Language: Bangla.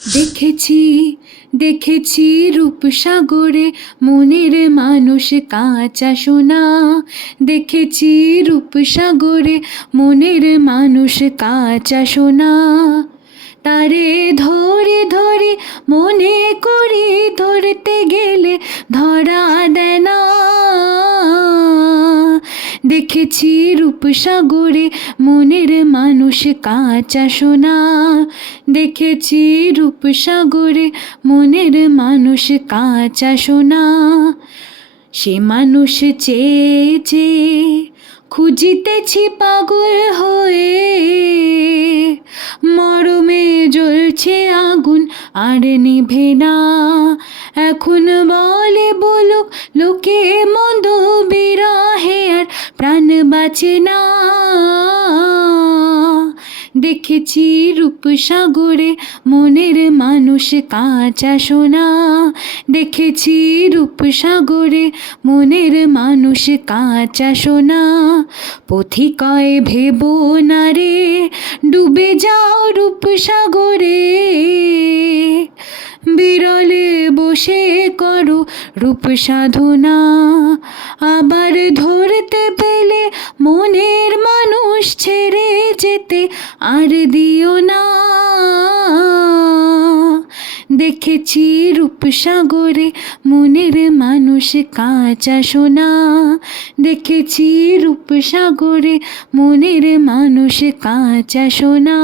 দেখেছি দেখেছি রূপসাগরে মনের মানুষ কাঁচা সোনা। দেখেছি রূপসাগরে মনের মানুষ কাঁচা সোনা। তারে ধরে ধরে মনে করি ধরতে গেলে ধরা দেয় না। দেখেছি রূপসাগরে মনের মানুষ কাঁচা সোনা। দেখেছি রূপসাগরে মনের মানুষ কাঁচা সোনা। সে মানুষ চেয়ে চেয়ে খুঁজিতেছি পাগল হয়ে। মরমে জ্বলছে আগুন আর নিভে না। এখন বলে বলুক লোকে মন্দ বিরহে আর প্রাণ বাঁচে না। দেখেছি রূপসাগরে মনের মানুষ কাঁচা সোনা। দেখেছি রূপসাগরে মনের মানুষ কাঁচা সোনা। পথিকয় ভেবো না রে ডুবে যাও রূপসাগরে। বিরলে বসে করো রূপ সাধনা। আবার ধরতে পেলে মনের মানুষ ছেড়ে যেতে আর দিও না। দেখেছি রূপসাগরে মনের মানুষ কাঁচা সোনা। দেখেছি রূপসাগরে মনের মানুষ কাঁচা সোনা।